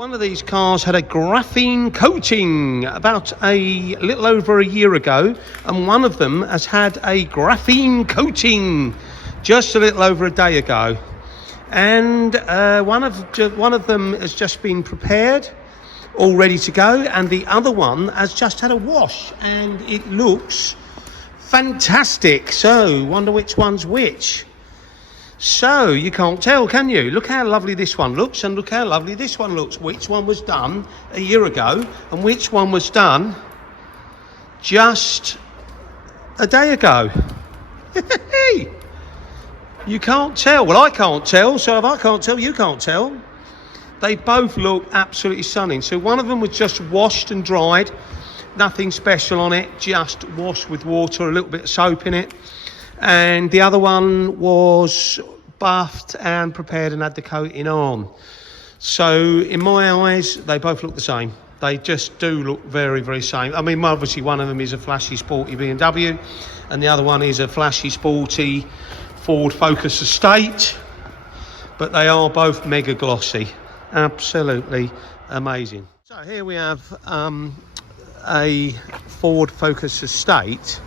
One of these cars had a graphene coating about a little over a year ago, and one of them has had a graphene coating just a little over a day ago. And one of them has just been prepared, all ready to go, and the other one has just had a wash, and it looks fantastic. So, wonder which one's which. So, you can't tell, can you? Look how lovely this one looks, and look how lovely this one looks. Which one was done a year ago, and which one was done just a day ago. You can't tell. Well, I can't tell, so if I can't tell, you can't tell. They both look absolutely stunning. So one of them was just washed and dried. Nothing special on it, just washed with water, a little bit of soap in it. And the other one was buffed and prepared and had the coating on. So in my eyes, they both look the same. They just do look very, very same. I mean, obviously one of them is a flashy, sporty BMW, and the other one is a flashy, sporty Ford Focus Estate. But they are both mega glossy. Absolutely amazing. So here we have a Ford Focus Estate.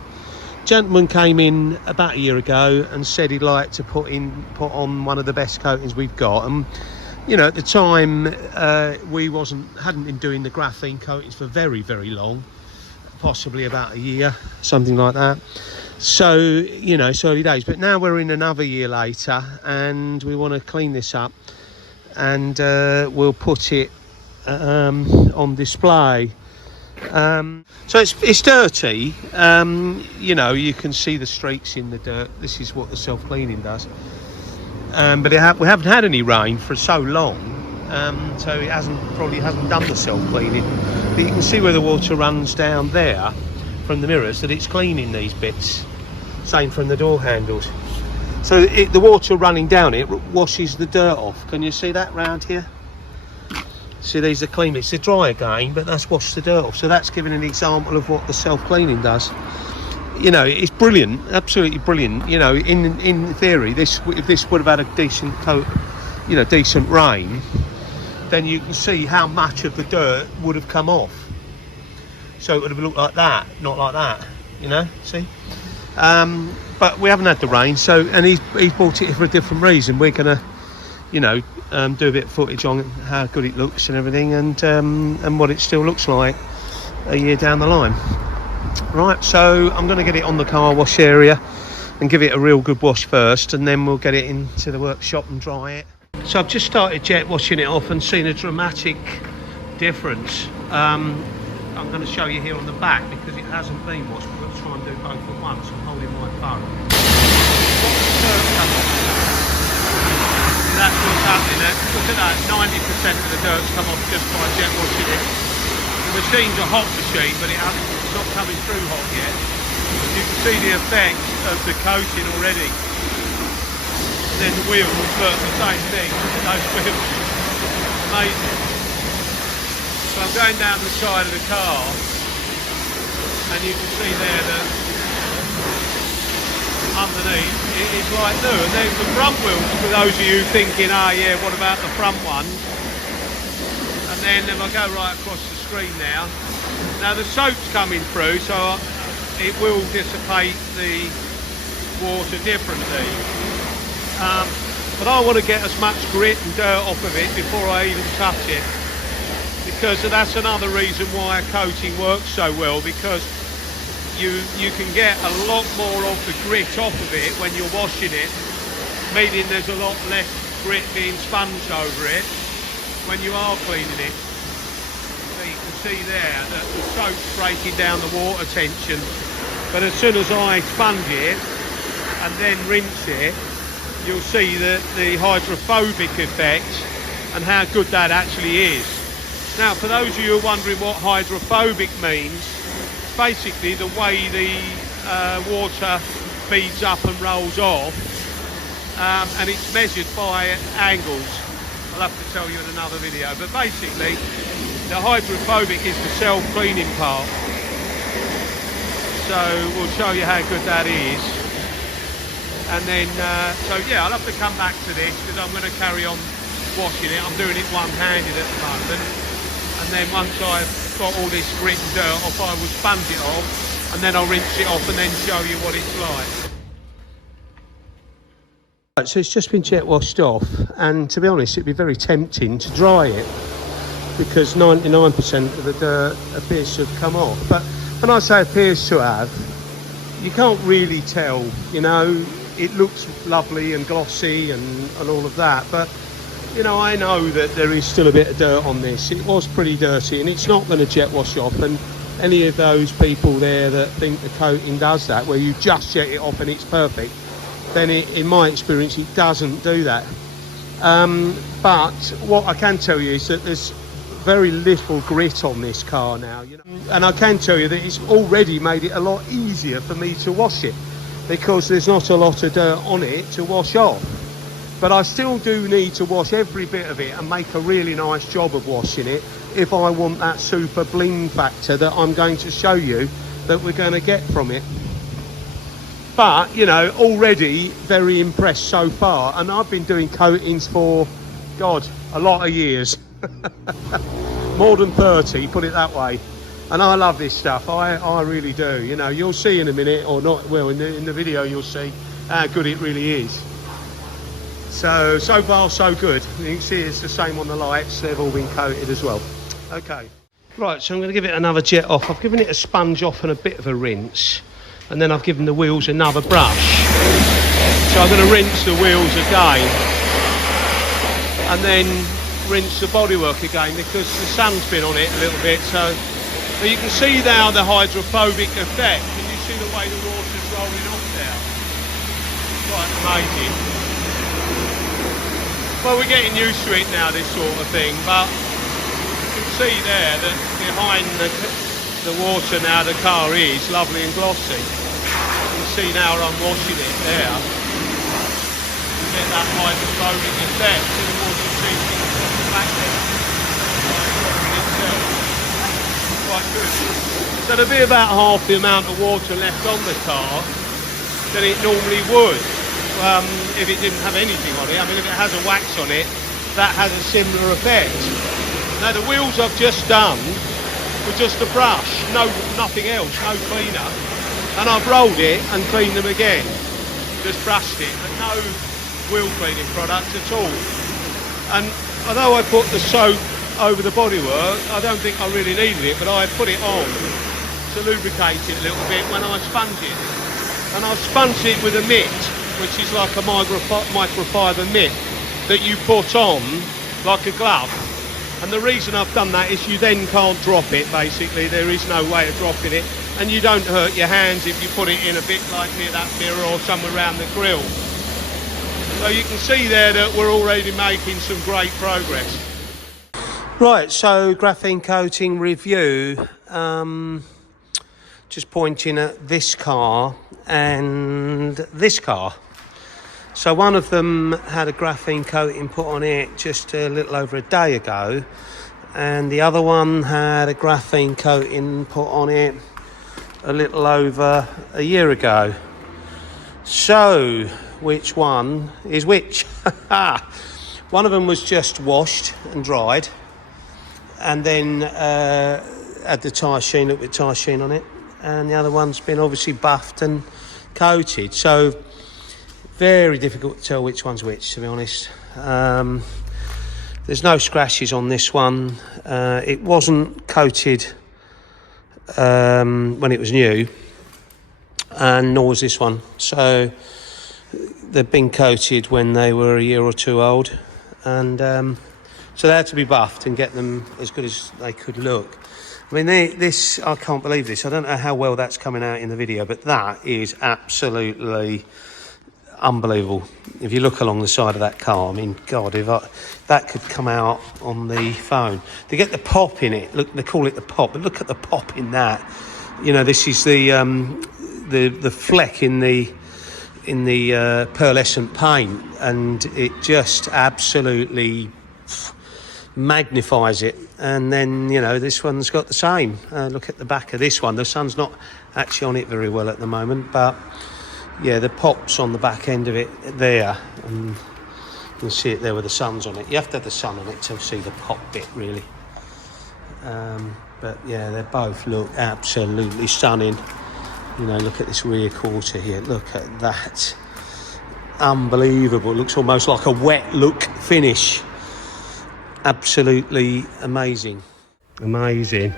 Gentleman came in about a year ago and said he'd like to put on one of the best coatings we've got. And you know, at the time we hadn't been doing the graphene coatings for very, very long, possibly about a year, something like that. So you know, it's early days. But now we're in another year later, and we want to clean this up, and we'll put it on display. So it's dirty. You know, you can see the streaks in the dirt. This is what the self-cleaning does. But we haven't had any rain for so long, so it probably hasn't done the self-cleaning. But you can see where the water runs down there from the mirrors, that it's cleaning these bits. Same from the door handles. So the water running down it washes the dirt off. Can you see that round here? See, these are clean. It's a dry again, but that's washed the dirt off. So that's giving an example of what the self-cleaning does. You know, it's brilliant, absolutely brilliant. You know, in theory, if this would have had a decent coat, you know, decent rain, then you can see how much of the dirt would have come off. So it would have looked like that, not like that. You know, see. But we haven't had the rain, so, and he's bought it for a different reason. We're gonna, you know, do a bit of footage on how good it looks and everything, and what it still looks like a year down the line. Right, so I'm going to get it on the car wash area and give it a real good wash first, and then we'll get it into the workshop and dry it. So I've just started jet washing it off and seen a dramatic difference. I'm going to show you here on the back because it hasn't been washed. We're going to try and do both at once. I'm holding my phone. That's what's happening there. Look at that, 90% of the dirt's come off just by jet washing it. The machine's a hot machine, but it's not coming through hot yet. You can see the effect of the coating already. And then the wheels, look, the same thing. Those wheels, amazing. So I'm going down the side of the car, and you can see there that underneath it is like new. And there's the front wheels for those of you thinking, yeah, what about the front one? And then if I go right across the screen now the soap's coming through, so it will dissipate the water differently. But I want to get as much grit and dirt off of it before I even touch it, because that's another reason why a coating works so well, because you can get a lot more of the grit off of it when you're washing it, meaning there's a lot less grit being sponged over it when you are cleaning it. So you can see there that the soap's breaking down the water tension, but as soon as I sponge it and then rinse it, you'll see that the hydrophobic effect and how good that actually is. Now, for those of you who are wondering what hydrophobic means, basically the way the water feeds up and rolls off, and it's measured by angles. I'll have to tell you in another video, but basically the hydrophobic is the self-cleaning part. So we'll show you how good that is, and then so yeah, I'll have to come back to this because I'm going to carry on washing it. I'm doing it one-handed at the moment. And then once I've got all this grit and dirt off, I will sponge it off, and then I'll rinse it off and then show you what it's like. Right, so it's just been jet washed off, and to be honest, it'd be very tempting to dry it because 99% of the dirt appears to have come off. But when I say appears to have, you can't really tell, you know. It looks lovely and glossy and all of that, but you know, I know that there is still a bit of dirt on this. It was pretty dirty, and it's not going to jet wash off. And any of those people there that think the coating does that, where you just jet it off and it's perfect, then in my experience, it doesn't do that. But what I can tell you is that there's very little grit on this car now, you know? And I can tell you that it's already made it a lot easier for me to wash it, because there's not a lot of dirt on it to wash off. But I still do need to wash every bit of it and make a really nice job of washing it if I want that super bling factor that I'm going to show you that we're going to get from it. But, you know, already very impressed so far. And I've been doing coatings for, God, a lot of years. More than 30, put it that way. And I love this stuff. I really do. You know, you'll see in a minute, or not, well, in the video you'll see how good it really is. So far so good. You can see it's the same on the lights. They've all been coated as well. Okay. Right, so I'm going to give it another jet off. I've given it a sponge off and a bit of a rinse. And then I've given the wheels another brush. So I'm going to rinse the wheels again. And then rinse the bodywork again, because the sun's been on it a little bit. So you can see now the hydrophobic effect. Can you see the way the water's rolling off there? It's quite amazing. Well, we're getting used to it now, this sort of thing, but you can see there that behind the water now the car is lovely and glossy. You can see now I'm washing it there. You get that hydrophobic effect, and the water seeping from the back there. Quite good. So there'll be about half the amount of water left on the car than it normally would. If it didn't have anything on it. I mean, if it has a wax on it, that has a similar effect. Now the wheels I've just done were just a brush, nothing else, no cleaner. And I've rolled it and cleaned them again. Just brushed it, but no wheel cleaning product at all. And although I put the soap over the bodywork, I don't think I really needed it, but I put it on to lubricate it a little bit when I sponge it. And I've sponged it with a mitt, which is like a microfiber mitt that you put on like a glove. And the reason I've done that is you then can't drop it, basically. There is no way of dropping it. And you don't hurt your hands if you put it in a bit like near that mirror or somewhere around the grill. So you can see there that we're already making some great progress. Right, so graphene coating review. Just pointing at this car and this car. So one of them had a graphene coating put on it just a little over a day ago, and the other one had a graphene coating put on it a little over a year ago. So which one is which? One of them was just washed and dried, and then had the tyre sheen, look at the tyre sheen on it, and the other one's been obviously buffed and coated. So very difficult to tell which one's which, to be honest. There's no scratches on this one. It wasn't coated when it was new, and nor was this one. So they've been coated when they were a year or two old, and so they had to be buffed and get them as good as they could look. I mean, this, I can't believe this. I don't know how well that's coming out in the video, but that is absolutely unbelievable. If you look along the side of that car, I mean, God, if that could come out on the phone. They get the pop in it. Look, they call it the pop, but look at the pop in that. You know, this is the fleck in the pearlescent paint, and it just absolutely magnifies it. And then, you know, this one's got the same. Look at the back of this one. The sun's not actually on it very well at the moment, but yeah, the pop's on the back end of it there, and can see it there with the sun's on it. You have to have the sun on it to see the pop bit, really. But yeah, they both look absolutely stunning. You know, look at this rear quarter here. Look at that. Unbelievable. It looks almost like a wet look finish. Absolutely amazing. Amazing.